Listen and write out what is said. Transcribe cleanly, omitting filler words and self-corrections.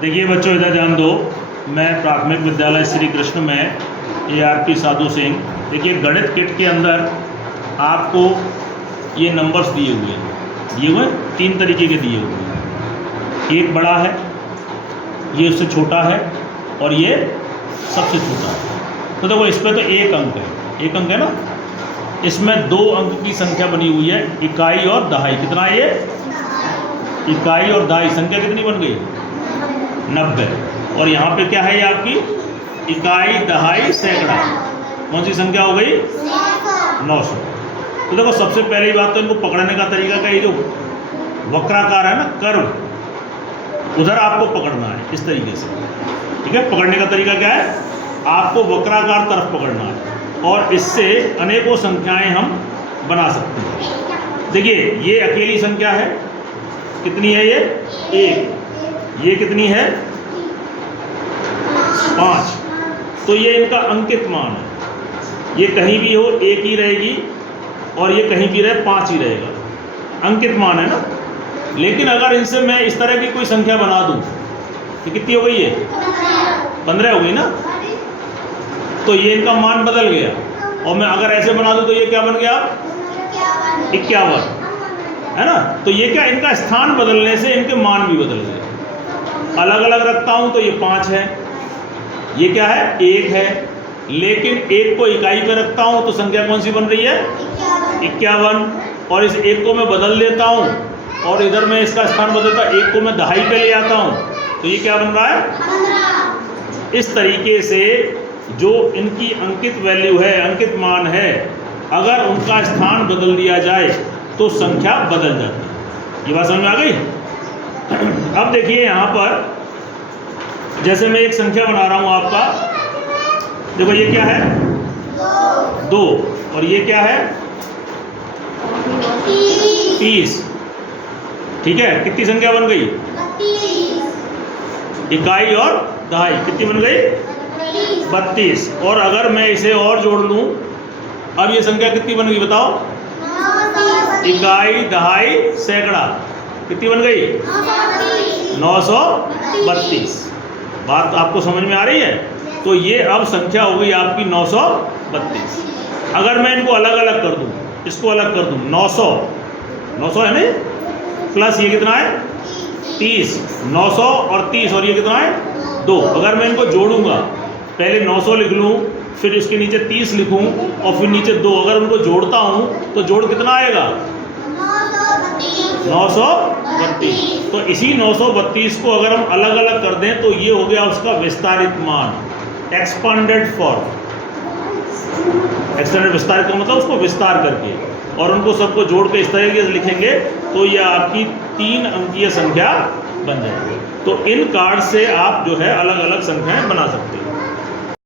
देखिए बच्चों, इधर ध्यान दो। मैं प्राथमिक विद्यालय श्री कृष्ण में ARP साधु सिंह। देखिए, गणित किट के अंदर आपको ये नंबर्स दिए हुए हैं, 3 तरीके के दिए हुए हैं। एक बड़ा है, ये उससे छोटा है, और ये सबसे छोटा है। तो देखो, इस पर तो 1 अंक है, 1 अंक है ना। इसमें 2 अंक की संख्या बनी हुई है, इकाई और दहाई। कितना है ये? इकाई और दहाई। संख्या कितनी बन गई? 90। और यहाँ पे क्या है ये आपकी? इकाई, दहाई, सैकड़ा। कौन सी संख्या हो गई? 900। तो देखो, सबसे पहली बात तो इनको पकड़ने का तरीका का, ये जो वक्राकार है ना, कर्व, उधर आपको पकड़ना है इस तरीके से। ठीक है, पकड़ने का तरीका क्या है? आपको वक्राकार तरफ पकड़ना है, और इससे अनेकों संख्याएं हम बना सकते हैं। देखिए, ये अकेली संख्या है, कितनी है ये? 1। ये कितनी है? 5। तो ये इनका अंकित मान है। ये कहीं भी हो 1 ही रहेगी, और ये कहीं भी रहे 5 ही रहेगा। अंकित मान है ना। लेकिन अगर इनसे मैं इस तरह की कोई संख्या बना दूं, तो कितनी हो गई ये? 15 हो गई ना। तो ये इनका मान बदल गया। और मैं अगर ऐसे बना दूं तो ये क्या बन गया? 51, है ना। तो ये क्या, इनका स्थान बदलने से इनके मान भी बदल गए। अलग अलग रखता हूं तो ये 5 है, ये क्या है? 1 है। लेकिन 1 को इकाई पे रखता हूं तो संख्या कौन सी बन रही है? 51। और इस 1 को मैं बदल देता हूं, और इधर मैं इसका स्थान बदलता, 1 को मैं दहाई पे ले आता हूं, तो ये क्या बन रहा है? 15। इस तरीके से जो इनकी अंकित वैल्यू है, अंकित मान है, अगर उनका स्थान बदल दिया जाए तो संख्या बदल जाती है। ये बात समझ में आ गई? अब देखिए, यहाँ पर जैसे मैं एक संख्या बना रहा हूँ आपका, देखो ये क्या है? 2। और ये क्या है? 30। ठीक है, कितनी संख्या बन गई? 32। इकाई और दहाई कितनी बन गई? 32। और अगर मैं इसे और जोड़ लूं, अब ये संख्या कितनी बन गई बताओ? इकाई, दहाई, सैकड़ा कितनी बन गई? 932। बात आपको समझ में आ रही है? तो ये अब संख्या हो गई आपकी 932। अगर मैं इनको अलग अलग कर दूं, इसको अलग कर दूं, 900 है ना, प्लस ये कितना है? 30। 900 और 30, और ये कितना है? 2। अगर मैं इनको जोड़ूंगा, पहले 900 लिख लूँ, फिर इसके नीचे 30 लिखूँ, और फिर नीचे 2, अगर उनको जोड़ता हूँ तो जोड़ कितना आएगा? 932। तो इसी 932 को अगर हम अलग अलग कर दें तो ये हो गया उसका विस्तारित मान, एक्सपांडेड फॉर्म। एक्सटेंडेड, विस्तारित का मतलब उसको विस्तार करके, और उनको सबको जोड़ के इस तरीके से लिखेंगे तो ये आपकी 3 अंकीय संख्या बन जाएगी। तो इन कार्ड से आप जो है अलग अलग संख्याएं बना सकते हैं।